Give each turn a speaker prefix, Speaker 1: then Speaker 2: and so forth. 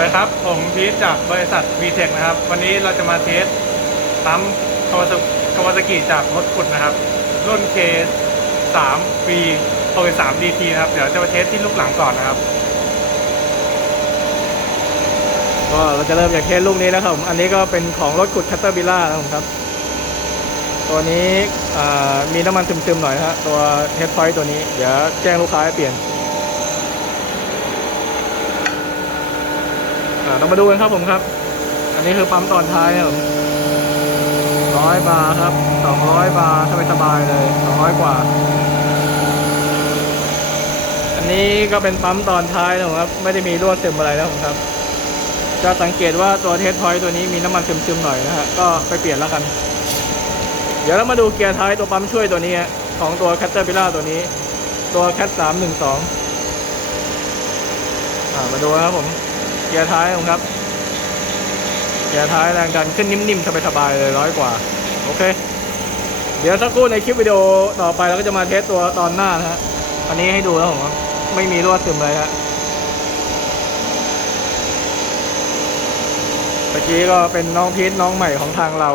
Speaker 1: วัสดีครับ ผมพีทจากบริษัท VTech นะครับ วันนี้เราจะมาเทสปั๊มคาวาซคาวาซากิจากรถขุดนะครับ รุ่น K 3 V 63 DT นะครับ เดี๋ยวจะมาเทสที่ลูกหลังก่อนนะครับ
Speaker 2: ก็เราจะเริ่มจากเคสลูกนี้นะครับ อันนี้ก็เป็นของรถขุดคัตเตอร์บิล่านะครับ ตัวนี้มีน้ำมันซึมๆหน่อยฮะตัวเฮดพอยต์ตัวนี้ เดี๋ยวแจ้งลูกค้าให้เปลี่ยน อ่าเรามาดูกันครับผมครับ อันนี้คือปั๊มตอนท้ายครับผมร้อยบาร์ครับสองร้อยบาร์สบายสบายเลยสองร้อยกว่า อันนี้ก็เป็นปั๊มตอนท้ายนะครับ ไม่ได้มีรั่วซึมอะไรนะครับผมครับ จะสังเกตว่าตัวเทสพอยต์ตัวนี้มีน้ำมันซึมๆหน่อยนะฮะก็ไปเปลี่ยนแล้วกัน เดี๋ยวเรามาดูเกียร์ท้ายตัวปั๊มช่วยตัวนี้ของตัว Caterpillar ตัวนี้ ตัว Cat 3 1 2อ่ามาดูครับผม เกียร์ท้ายผมครับเกียร์ท้ายแรงดันขึ้นนิ่มๆสบายๆเลยร้อยกว่า โอเค เดี๋ยวสักครู่ในคลิปวิดีโอต่อไปเราก็จะมาเทสตัวตอนหน้านะฮะอันนี้ให้ดูแล้วผมไม่มีรั่วซึมเลยฮะเมื่อกี้ก็เป็นน้องพีทน้องใหม่ของทางเรา